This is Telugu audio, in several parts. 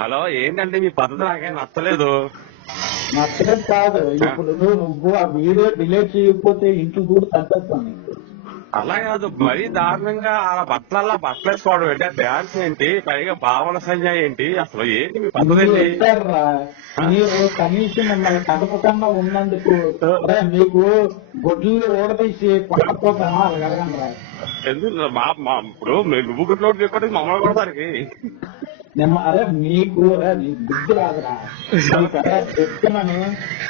హలో, ఏంటంటే మీ పద్ధతి నాకేం నచ్చలేదు. నచ్చడం కాదు, ఇప్పుడు నువ్వు ఆ వీడియో డిలీట్ చేయకపోతే ఇంట్లో కూడా తగ్గేస్తాను. అలా కాదు, మరీ దారుణంగా అలా బట్టలల్లా బట్టలు వేసుకోవడం ఏంటి, డాన్స్ ఏంటి, పైగా భావన సంజయ్ ఏంటి, అసలు ఏంటి మీ పద్ధతి ఏంటి? ఎట్టారా మీరు కనీసం మిమ్మల్ని కదపకుండా ఉన్నందుకు మీకు గొడ్లు ఓడదీసి కొట్టకపోతామా అడగండి. ఎందుకు ఇప్పుడు నువ్వు గుట్లో చెప్పడానికి మమ్మల్ని కొడతానికి అరే మీకు బుద్ధి రాదురా, చెప్తున్నాను.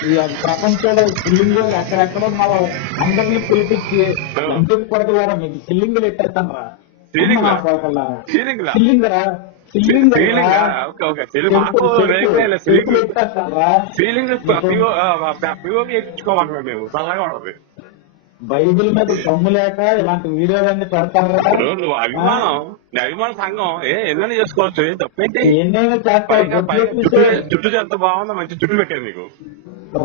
ఈ ప్రపంచంలో సిల్లింగులు ఎక్కడెక్కడో మన అందరినీ పిలిపించి ఎందుకు పడగలరా మీకు సిల్లింగులు ఎట్టేస్తాను రా. సిల్లింగరా మేము చల్లగా ఉండదు. బైబిల్ మీద సొమ్ము లేక ఇలాంటి వీడియోలన్నీ పెడతారా? నువ్వు అభిమాన సంఘం ఎన్నైనా చేసుకోవచ్చు, ఏం తప్పేంటి? ఎన్నైనా చేస్తా. జుట్టు ఎంత బాగుందో, మంచి జుట్టు పెట్టారు నీకు.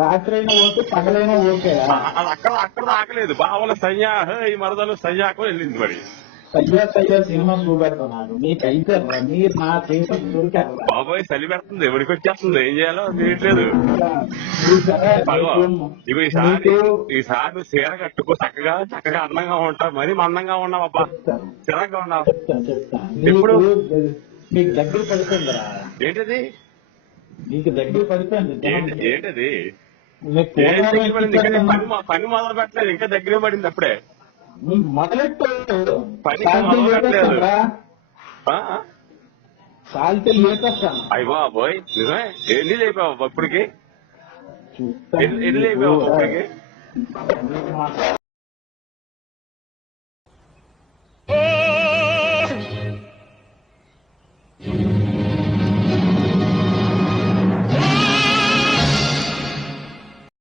రాత్రి అయినా ఓకే, పగలైనా ఓకే. అది అక్కడ ఆకలేదు. బావల సయ్యా ఈ మరదలు సయ్యాకు వెళ్ళింది. మరి సయ్యా సినిమా చూపెడుతున్నాను మీకైతే మీరు నా చేసి దొరికారు. బాబాయ్ చలి పెడుతుంది, ఎవరికి వచ్చేస్తుంది, ఏం చేయాలో తెలియట్లేదు. ఇగో ఈసారి నువ్వు చీర కట్టుకో, చక్కగా అందంగా ఉంటావు. మరీ మందంగా ఉన్నావు అబ్బా, చిరగ్గా ఉన్నావు. ఎప్పుడు మీకు దగ్గర పడిపోయిందిరా. ఏంటది? నీకు దగ్గర పడిపోయింది. ఏంటది? పని మొదలు పెట్టలేదు, ఇంకా దగ్గర పడింది అప్పుడే. మొదలెట్టు సాల్తీ లేపేస్తాను. అయ్య బాబోయ్, నిజమే. ఎన్ని లేపావు ఇప్పటికి? ఎన్ని లేపావు ఇప్పటికి?